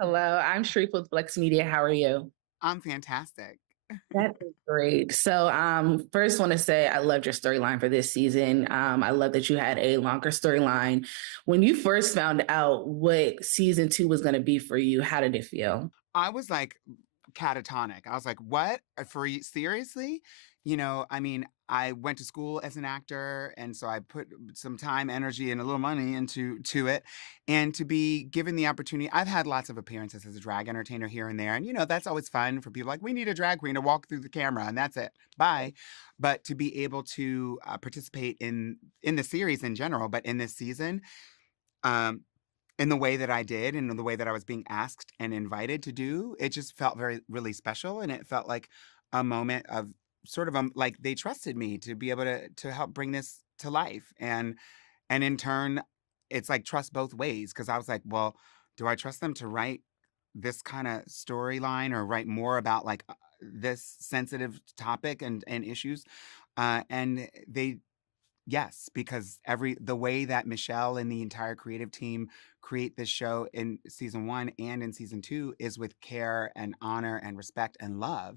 Hello, I'm Sharif with Blex Media. How are you? I'm fantastic. That is great. So, first, want to say I loved your storyline for this season. I love that you had a longer storyline. When you first found out what season two was going to be for you, how did it feel? I was like catatonic. I was like, "What? For you seriously?" I mean, I went to school as an actor, and so I put some time, energy, and a little money into it. And to be given the opportunity, I've had lots of appearances as a drag entertainer here and there, and that's always fun for people. Like, we need a drag queen to walk through the camera, and that's it. Bye. But to be able to participate in the series in general, but in this season, um, in the way that I did and in the way that I was being asked and invited to do, it just felt very, really special. And it felt like a moment of sort of like they trusted me to be able to help bring this to life. And in turn, it's like trust both ways. Cause I was like, well, do I trust them to write this kind of storyline or write more about like this sensitive topic and issues? And they Yes, because the way that Michelle and the entire creative team create this show in season 1 and in season 2 is with care and honor and respect and love.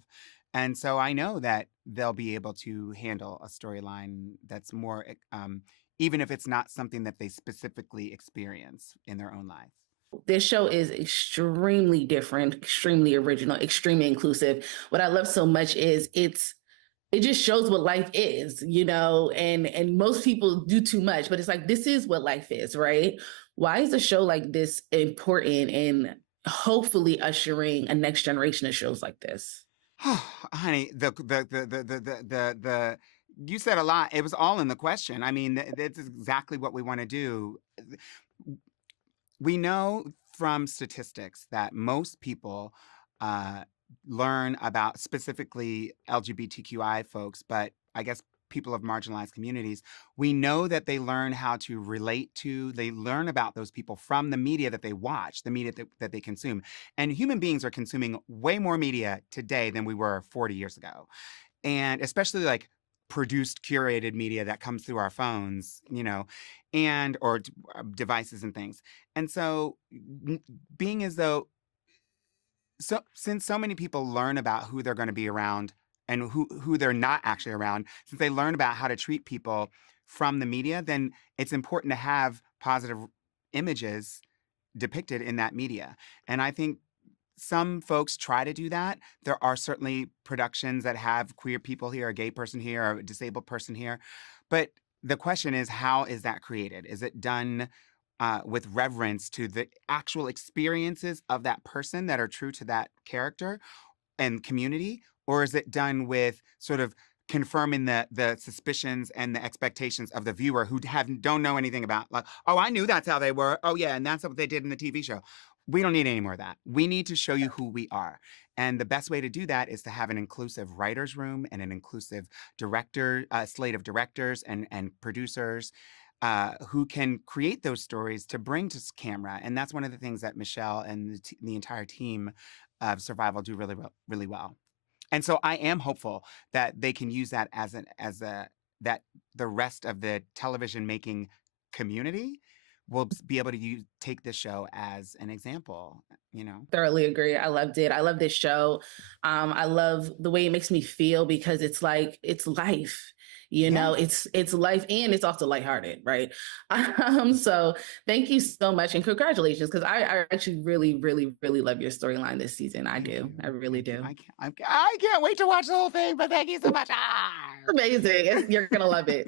And so I know that they'll be able to handle a storyline that's more even if it's not something that they specifically experience in their own life. This show is extremely different, extremely original, extremely inclusive. What I love so much is it just shows what life is, and most people do too much, but it's like this is what life is, right? Why is a show like this important in hopefully ushering a next generation of shows like this? Honey, the you said a lot. It was all in the question. I mean, that's exactly what we want to do. We know from statistics that most people uh, learn about specifically LGBTQI folks, but I guess people of marginalized communities, we know that they learn how to relate to, they learn about those people from the media that they watch, the media that they consume. And human beings are consuming way more media today than we were 40 years ago. And especially like produced curated media that comes through our phones, and or devices and things. And so being as though since so many people learn about who they're going to be around and who they're not actually around, since they learn about how to treat people from the media, then it's important to have positive images depicted in that media. And I think some folks try to do that. There are certainly productions that have queer people here, a gay person here, or a disabled person here. But the question is, how is that created? Is it done with reverence to the actual experiences of that person that are true to that character and community? Or is it done with sort of confirming the suspicions and the expectations of the viewer who don't know anything about, like, oh, I knew that's how they were, oh yeah, and that's what they did in the TV show. We don't need any more of that. We need to show you who we are. And the best way to do that is to have an inclusive writers room and an inclusive slate of directors and producers who can create those stories to bring to camera. And that's one of the things that Michelle and the entire team of Survival do really, really well. And so I am hopeful that they can use that that the rest of the television making community will be able to take this show as an example. Thoroughly agree. I loved it. I love this show. I love the way it makes me feel because it's like it's life. Yeah. It's life and it's also lighthearted, right? So thank you so much and congratulations because I actually really, really, really love your storyline this season. I Thank do. you. I really Thank you. do. I can't wait to watch the whole thing, but thank you so much. Amazing. You're gonna love it.